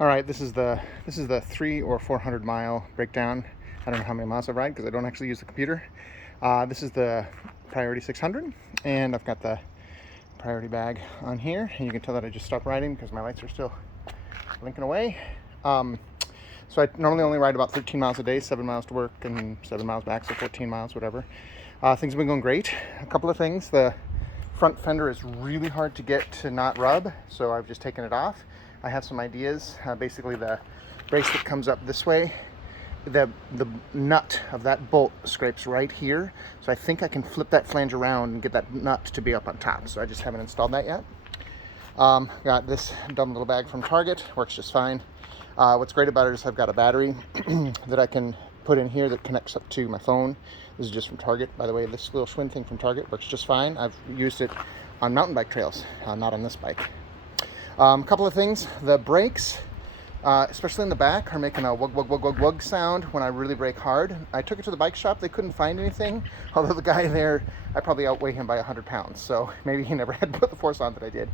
All right, this is the 300 or 400 mile breakdown. I don't know how many miles I ride because I don't actually use the computer. This is the Priority 600, and I've got the priority bag on here, and you can tell that I just stopped riding because my lights are still blinking away. So I normally only ride about 13 miles a day, 7 miles to work and 7 miles back, so 14 miles, whatever. Things have been going great. A couple of things. The front fender is really hard to get to not rub, so I've just taken it off. I have some ideas. Basically, the bracelet comes up this way. The nut of that bolt scrapes right here, so I think I can flip that flange around and get that nut to be up on top. So I just haven't installed that yet. Got this dumb little bag from Target, works just fine. What's great about it is I've got a battery that I can put in here that connects up to my phone. This is just from Target, by the way. This little Schwinn thing from Target works just fine. I've used it on mountain bike trails, not on this bike. A couple of things. The brakes, especially in the back, are making a wug wug wug wug wug sound when I really brake hard. I took it to the bike shop. They couldn't find anything, although the guy there, I probably outweigh him by 100 pounds, so maybe he never had to put the force on that I did.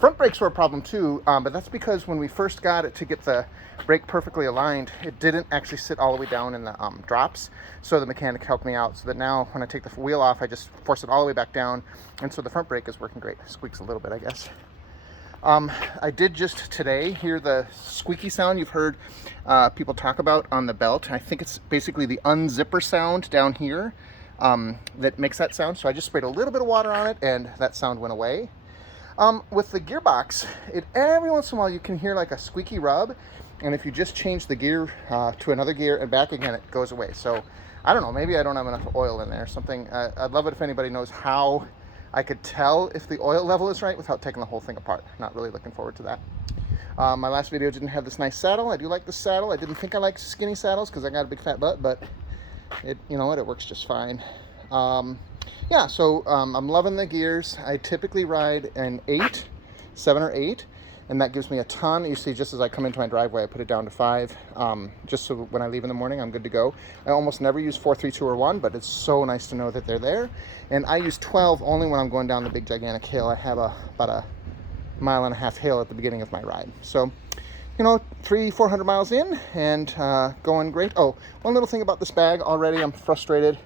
Front brakes were a problem too, but that's because when we first got it to get the brake perfectly aligned, it didn't actually sit all the way down in the drops, so the mechanic helped me out so that now when I take the wheel off, I just force it all the way back down, and so the front brake is working great. Squeaks a little bit, I guess. I did just today hear the squeaky sound you've heard people talk about on the belt. I think it's basically the unzipper sound down here that makes that sound. So I just sprayed a little bit of water on it and that sound went away. With the gearbox, every once in a while you can hear like a squeaky rub. And if you just change the gear to another gear and back again, it goes away. So I don't know, maybe I don't have enough oil in there or something. I'd love it if anybody knows how I could tell if the oil level is right without taking the whole thing apart. Not really looking forward to that. My last video didn't have this nice saddle. I do like the saddle. I didn't think I liked skinny saddles because I got a big fat butt, but you know what, it works just fine. Yeah, so I'm loving the gears. I typically ride an 7 or 8, and that gives me a ton. You see, just as I come into my driveway, I put it down to 5, just so when I leave in the morning, I'm good to go. I almost never use 4, 3, 2, or 1, but it's so nice to know that they're there. And I use 12 only when I'm going down the big gigantic hill. I have about a 1.5 mile hill at the beginning of my ride. So, you know, 400 miles in and going great. Oh, one little thing about this bag already, I'm frustrated.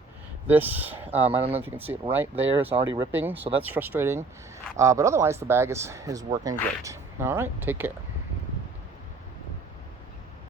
This, I don't know if you can see it right there, is already ripping, so that's frustrating. But otherwise, the bag is working great. All right, take care.